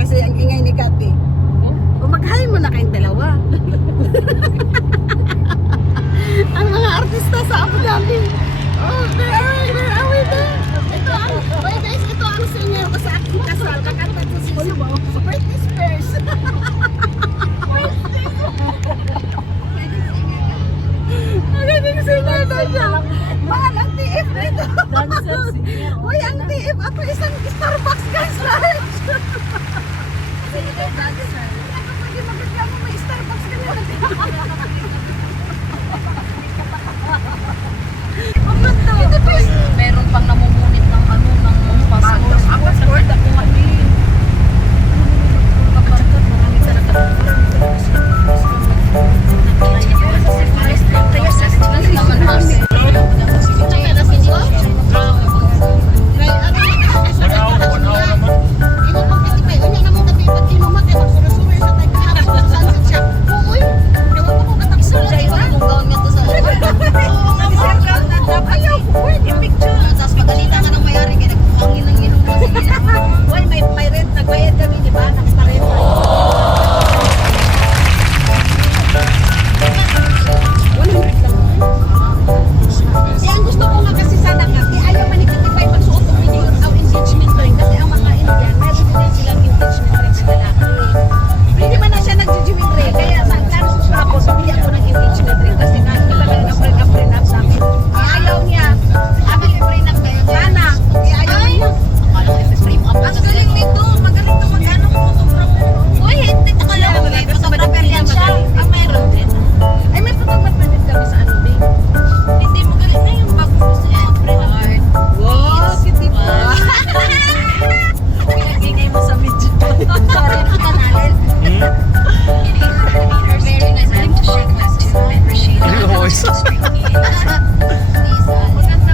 Kasi ang ingay ni Kati. Umaghay mo na kayong dalawa. Ang mga artista sa Abu Dhabi. Oh, they're away there. Ito ang, oh guys, ito ang singer ko sa aking kasal. Kakanta ko si Britney Spears. Magaling singer na siya. Mahal ang TF nito. Uy, ang TF ako isang Starbucks guys. Singer dancer. Ako pwede magreklamo may Starbucks ka na. Meron pang namumunit ng ano, ng passport. Ang passport ako kami. Kapagkat maraming sa tapos pagalitan ka ng mayari kaya nagpangin ng inom mo. Uy, may rent. Nagbayad kami, di ba? Nakaparent. Ang gusto ko nga kasi sana nga, ayaw manikatipay magsuot ng video ang engagement ring kasi ang mga Indian, meron din silang engagement ring sa lalaki. Hindi man na siya nag-jewing ring, kaya sa plano ko ako, bumili ako ng engagement ring kasi nga talaga na-prenup sa amin. Ayaw niya. Ano yung prenup kayo? Sana. Ayaw niya. Ang galing nito, magaling to mag-ano photographer. Uy, hindi to kala ko may photographer yan siya. Ang meron din. Ay, may photographer din kami sa ano din. Hindi mo galing na yung bago ko sa prenup. Wow, kitty pa. Pinag-ingay mo sa video. Sorry, nakanalin. Very nice. I'm to shake my sister and appreciate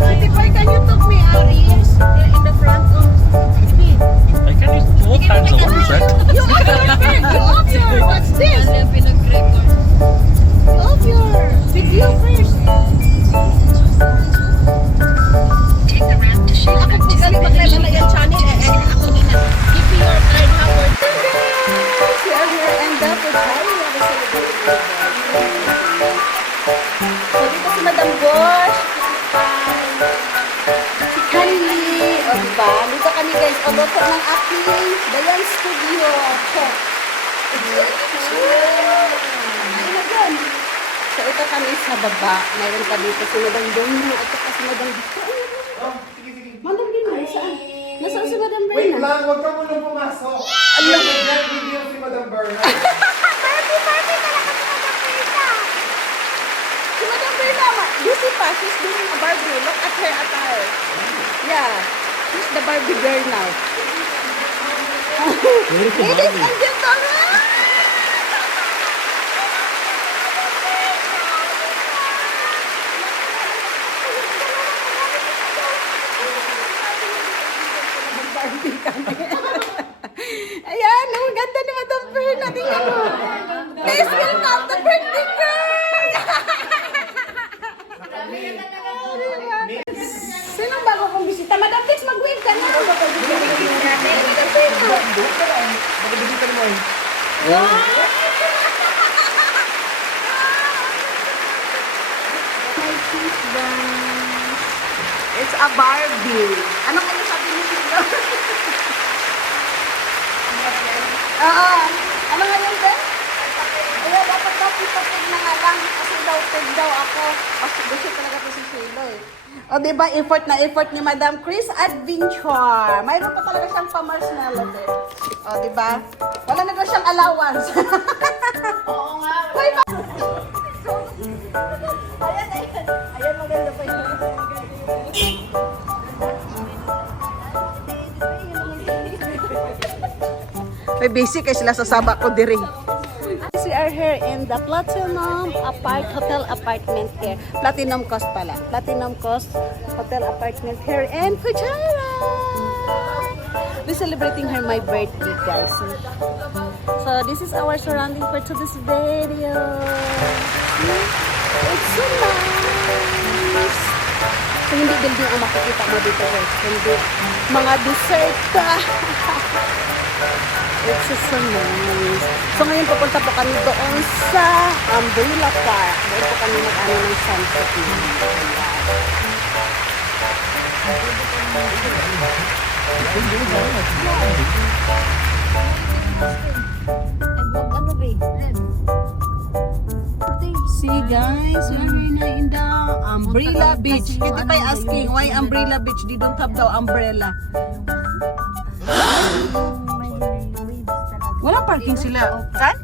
Kitty pa, can you talk me, Aris? In the front of... I can use both hands on the set. You off your... What's this? Ano yung pinag-record? Off your video first. Take the ramp to shake Ako po galing mag-live na yung channel ako din na. Give me your card, Howard. Si Arthur and Dapo Jari. So, dito si Madam Bosch. Si Kylie. O, diba? Dito kami guys. O, loto ng aking Dayan Studio. Check. Ay na dyan. So, ito kami sa baba. Mayroon pa dito si Madam Donna. At saka si Madam Dito. Madam Donna, saan? Nasaan si Madam Berna? Wait lang, huwag ka munang pumasok. Alam mo, nag-video si Madam Berna. Party talaga si Madam Berna. Si Madam Berna, busy pa. She's doing a Barbie. Look at her attire. Yeah. She's the Barbie girl now. Ladies and gentlemen. Barbie kami. Ayan, ang ganda ni Madam Berna. Tingnan mo. Please welcome the birthday girl! Sinong bago kong bisita? Madam Tix, mag-wave ka na. Madam Berna. Magbibitan mo. My cheese dance. It's a Barbie. Ano kayo sabi niyo dito? Oo. Ano nga yun, Ben? Ayaw, dapat daw ipapig na nga lang. Kasi daw, pig daw ako. Kasi gusto talaga to si Sheila eh. O diba, effort na effort ni Madam Chris Adventure. Mayroon pa talaga siyang pa-marshmallow eh. O diba? Wala na daw siyang allowance. Oo nga. Uy, ayan, ayan. Ayan, maganda pa yun. May basic ay sila sa saba ko diri. We are here in the Platinum Hotel Apartment here. Platinum Coast pala. Platinum Coast Hotel Apartment here in Fujairah. We're celebrating her my birthday, guys. So this is our surrounding for today's video. It's so nice. So hindi building ang makikita mo dito, guys. Hindi mga dessert. It's so nice. So ngayon pupunta po kami doon sa Umbrella Park. Doon po kami mag-ano ng sunset. Ano ba? See guys, we are now in the Umbrella Beach. Kita pa asking why Umbrella Beach? They don't have daw umbrella. Walang parking sila. Saan?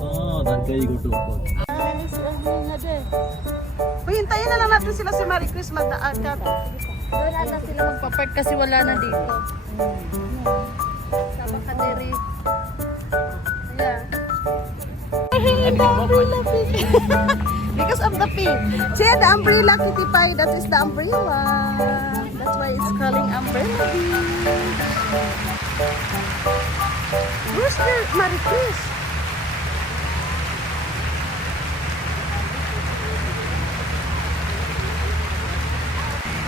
Oh, that guy you go to. Uy, hintayin na lang natin sila si Marie Chris magdaagat. Doon ata sila magpa-park kasi wala na dito. Sa Bakaderi. Yeah. Because of the pink. See the umbrella, Kitty Pie. That is the umbrella. That's why it's calling Umbrella Beach. Where's the Marie Chris?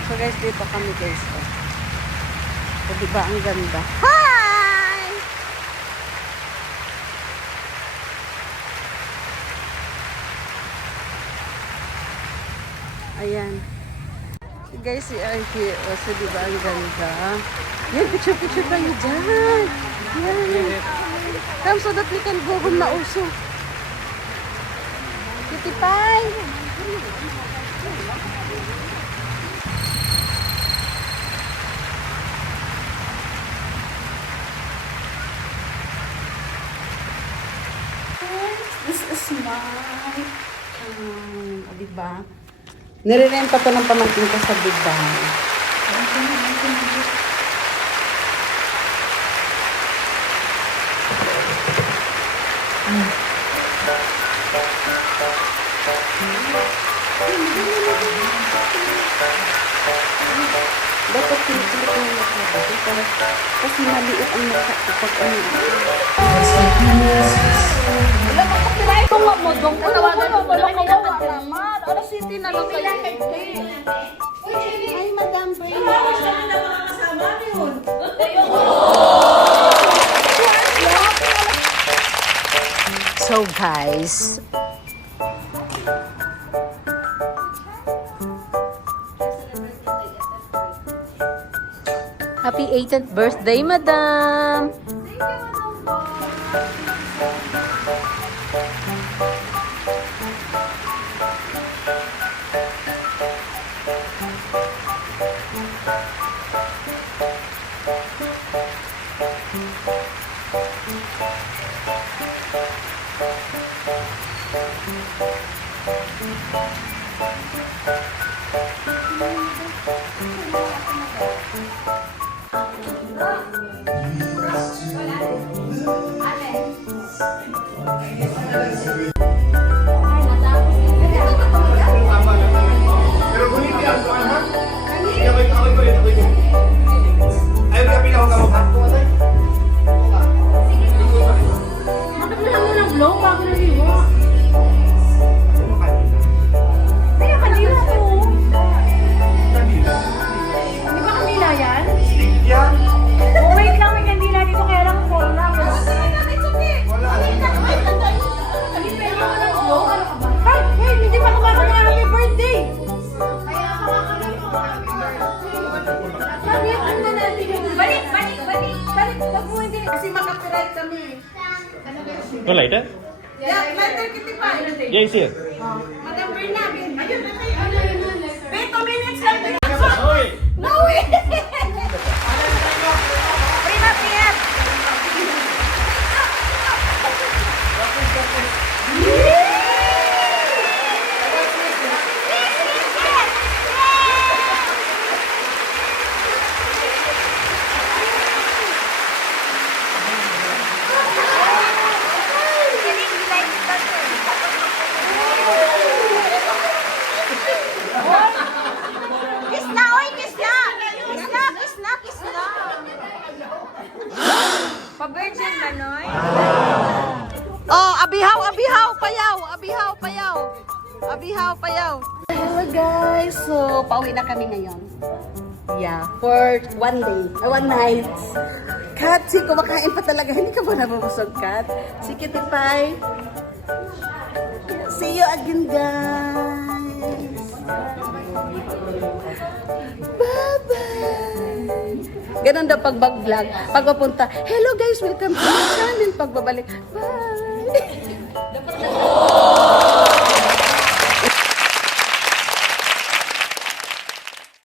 So guys, dito kami guys. So diba ang ganda? Hi! Ayan. So guys, si Archie. O, so diba ang ganda? Yan, picture-picture tayo dyan. Yan. Come so that we can go home na also. Kitty Pie! This is my diba? Nire-renta to ng pamangkin ko sa Dubai. Dapat kilit-kilit yung mukha. Kasi maliit ang mukha kapag ano. Tunga mo dong. Tawagan mo wala kawawa naman. Ano city na lang kayo? Hi, Madam Brain. So guys, Happy 18th birthday, Madam! Pero guniti ang tuan ha? Sige, ako'y ko rin. Ayaw ka pinakakamot ha? Magpapala mo ng blow bago na liwa. Ay, kanila to. Di ba kanila yan? Stick yan. Oh, wait lang, may kandila dito kaya lang fall lang. Wala. Hey, hindi pa kumakain ng happy birthday! Balik! Wag mo hindi. kasi makapiright kami. No lighter? Yeah, lighter Kitty Pie. Yeah, it's here. Madam Berna, ayun na kayo. Wait 2 minutes lang. Oi! No way! Prima Pierre! Kiss na, oy! Kiss na! Kiss na! Pa-virgin ba, Noy? Oh, abihaw, payaw! Abihaw, payaw. Hello guys. So, pauwi na kami ngayon. Yeah, for one day, one night. Kat, si kumakain pa talaga. Hindi ka ba nabubusog, Kat? Si Kitty Pie. See you again, guys. Bye-bye. Ganon daw pag vlog. Pag papunta, hello guys, welcome to my channel. Pagbabalik, bye.